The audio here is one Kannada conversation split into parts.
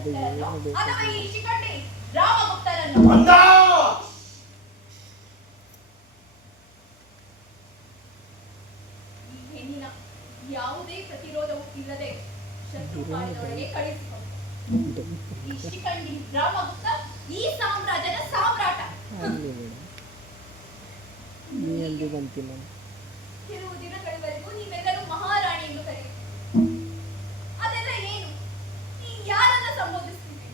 ಅಥವಾ ಈ ಶಿಖಂಡಿ ರಾಮಗುಪ್ತನನ್ನು ಈ ಹೆಣ್ಣಿನ ಯಾವುದೇ ಪ್ರತಿರೋಧವೂ ಇಲ್ಲದೆ ಶತ್ರುಪಾಳಿನೊಳಗೆ ಕಳಿಸಿಕೊಂಡು ಈ ಶಿಖಂಡಿ ರಾಮಗುಪ್ತ ಈ ಸಾಮ್ರಾಜ್ಯದ ಸಾಮ್ರಾಟ. ಕೆಲವು ದಿನಗಳವರೆಗೂ ನೀವೆಲ್ಲರೂ ಮಹಾರಾಣಿ ಎಂದು ಕರೆಯುತ್ತೀರಿ. ಅದೆಲ್ಲ ಏನು? ಈ ಯಾರನ್ನ ಸಂಬೋಧಿಸ್ತೀವಿ?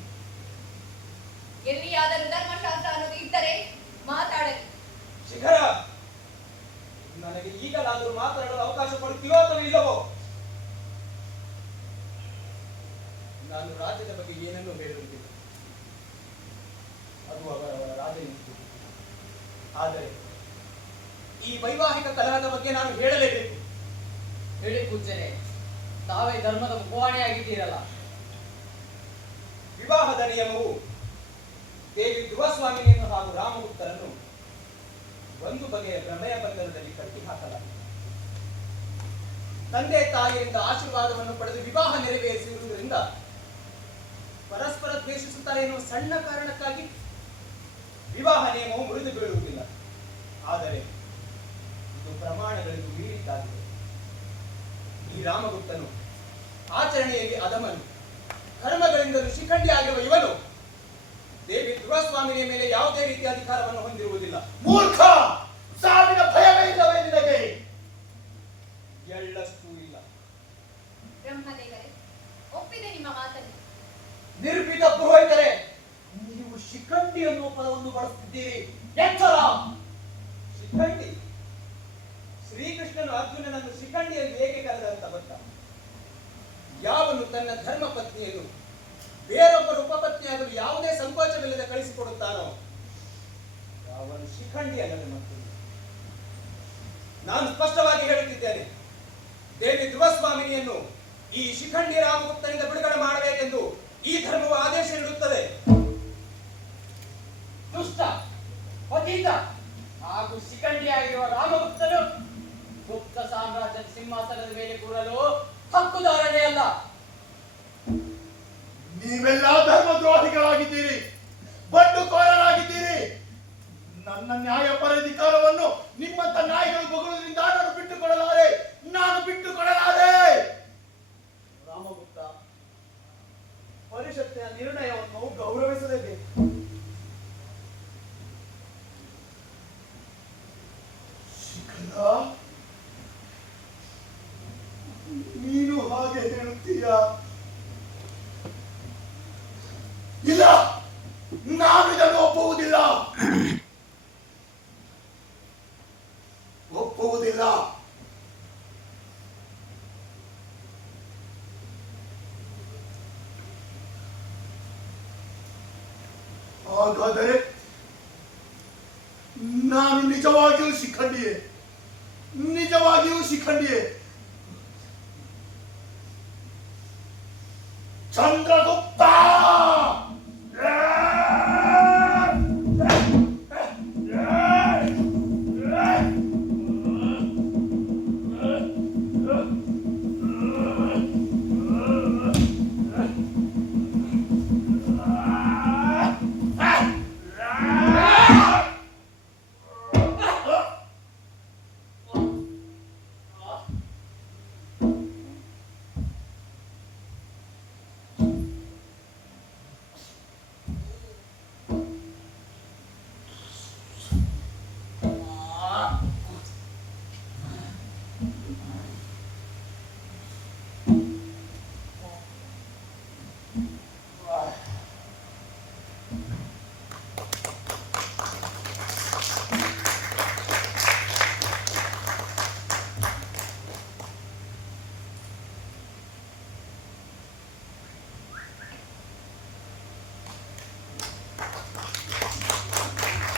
ಎಲ್ಲಿಯಾದರೂ ಧರ್ಮಶಾಸ್ತ್ರ ಅನ್ನೋದು ಇದ್ದರೆ ಮಾತಾಡಲಿ. ಶಿಖರ, ನನಗೆ ಈಗಲಾದರೂ ಮಾತನಾಡಲು ಅವಕಾಶ ಕೊಡ್ತೀವೋ ಅಥವಾ ಇಲ್ಲವೋ? ನಾನು ರಾಜ್ಯದ ಬಗ್ಗೆ ಏನನ್ನೂ ಹೇಳುವುದಿಲ್ಲ, ಅದು ಅವರವರ ರಾಜನೀತಿ. ಆದರೆ ಈ ವೈವಾಹಿಕ ಕಲಹದ ಬಗ್ಗೆ ನಾನು ಹೇಳಲೇಬೇಕು. ಹೇಳಿ ಪೂಜ್ಯರೇ, ತಾವೇ ಧರ್ಮದ ಮುಖವಾಣಿಯಾಗಿದ್ದೀರಲ್ಲ. ವಿವಾಹದ ನಿಯಮವು ದೇವಿ ಧ್ರುವಸ್ವಾಮಿನಿಯನ್ನು ಹಾಗೂ ರಾಮಗುಪ್ತರನ್ನು ಒಂದು ಬಗೆಯ ಪ್ರಮೇಯ ಬಂಧನದಲ್ಲಿ ಕಟ್ಟಿ ಹಾಕಲಾಗಿದೆ. ತಂದೆ ತಾಯಿಯಿಂದ ಆಶೀರ್ವಾದವನ್ನು ಪಡೆದು ವಿವಾಹ ನೆರವೇರಿಸಿರುವುದರಿಂದ ಪರಸ್ಪರ ದ್ವೇಷಿಸುತ್ತಾರೆ ಎನ್ನುವ ಸಣ್ಣ ಕಾರಣಕ್ಕಾಗಿ ವಿವಾಹ ನಿಯಮವು ಮುರಿದು ಬೀಳುವುದಿಲ್ಲ. ಆದರೆ ಇದು ಪ್ರಮಾಣಗಳಿಗೂ ಮೀರಿದ್ದಾಗಿದೆ. ಈ ರಾಮಗುಪ್ತನು ಆಚರಣೆಯಲ್ಲಿ ಅಧಮನು, ಕರ್ಮಗಳಿಂದಲೂ ಶಿಖಂಡಿ ಆಗಿರುವ ಇವನು ದೇವಿ ಧ್ರುವಸ್ವಾಮಿನಿಯ ಮೇಲೆ ಯಾವುದೇ ರೀತಿಯ ಅಧಿಕಾರವನ್ನು ಹೊಂದಿರುವುದಿಲ್ಲ. ಮೂರ್ಖ! ಸಾವಿನ ಭಯವೇ ಇಲ್ಲವೇ ನಿನಗೆ? ಎಳ್ಳಷ್ಟೂ ಇಲ್ಲ. ಬ್ರಹ್ಮದೇವರೇ, ಒಪ್ಪಿದೆ ನಿಮ್ಮ ಮಾತನ್ನು. ನಿರ್ಭೀತ ಪುರೋಹಿತರೆ, ನೀವು ಶಿಖಂಡಿ ಅನ್ನುವ ಪದವನ್ನು ಬಳಸುತ್ತಿದ್ದೀರಿ. ಎಚ್ಚರ! ಶಿಖಂಡಿ? ಶ್ರೀಕೃಷ್ಣನು ಅರ್ಜುನನನ್ನು ಶಿಖಂಡಿಯಲ್ಲಿ ಏಕೆ ಕರೆದಂತ ಗೊತ್ತಾ? ಯಾವನು ತನ್ನ ಧರ್ಮ ಪತ್ನಿಯನ್ನು ಬೇರೊಬ್ಬರು ಉಪಪತ್ನಿಯಾಗಲು ಯಾವುದೇ ಸಂಕೋಚವಿಲ್ಲದೆ ಕಳಿಸಿಕೊಡುತ್ತಾನೋ ಅವನು ಶಿಖಂಡಿ ಅಲ್ಲದೆ ಮತ್ತೊಂದು. ನಾನು ಸ್ಪಷ್ಟವಾಗಿ ಹೇಳುತ್ತಿದ್ದೇನೆ, ದೇವಿ ಧ್ರುವಸ್ವಾಮಿನಿಯನ್ನು ಈ ಶಿಖಂಡಿ ರಾಮಗುಪ್ತನಿಂದ ಬಿಡುಗಡೆ ಮಾಡಬೇಕೆಂದು ಈ ಧರ್ಮವು ಆದೇಶ ನೀಡುತ್ತದೆ. ದುಷ್ಟ, ಪತಿತ ಹಾಗೂ ಶಿಖಂಡಿಯಾಗಿರುವ ರಾಮಗುಪ್ತನು ಗುಪ್ತ ಸಾಮ್ರಾಜ್ಯದ ಸಿಂಹಾಸನದ ಮೇಲೆ ಕೂರಲು ಹಕ್ಕುದಾರನೇ ಅಲ್ಲ. ನೀವೆಲ್ಲ ಧರ್ಮದ್ರೋಹಿಗಳಾಗಿದ್ದೀರಿ, ಬಂಡುಕೋರರಾಗಿದ್ದೀರಿ. ನನ್ನ ನ್ಯಾಯ ಪರಾಧಿಕಾರವನ್ನು ನಿಮ್ಮಂತ ನಾಯಿಗಳು ಬೊಗಳುವುದರಿಂದ ನಾನು ಬಿಟ್ಟುಕೊಡಲಾರೆ. ರಾಮಗುಪ್ತ, ಪರಿಷತ್ತಿನ ನಿರ್ಣಯವನ್ನು ಗೌರವಿಸಲೇಬೇಕು. ನೀನು ಹಾಗೆ ಹೇಳುತ್ತೀಯ? ಇಲ್ಲ, ನಾನು ಇದನ್ನು ಒಪ್ಪುವುದಿಲ್ಲ. ಹಾಗಾದರೆ ನಾನು ನಿಜವಾಗಿಯೂ ಶಿಖಂಡಿಯೇ. ಚಂದ್ರಗುಪ್ತ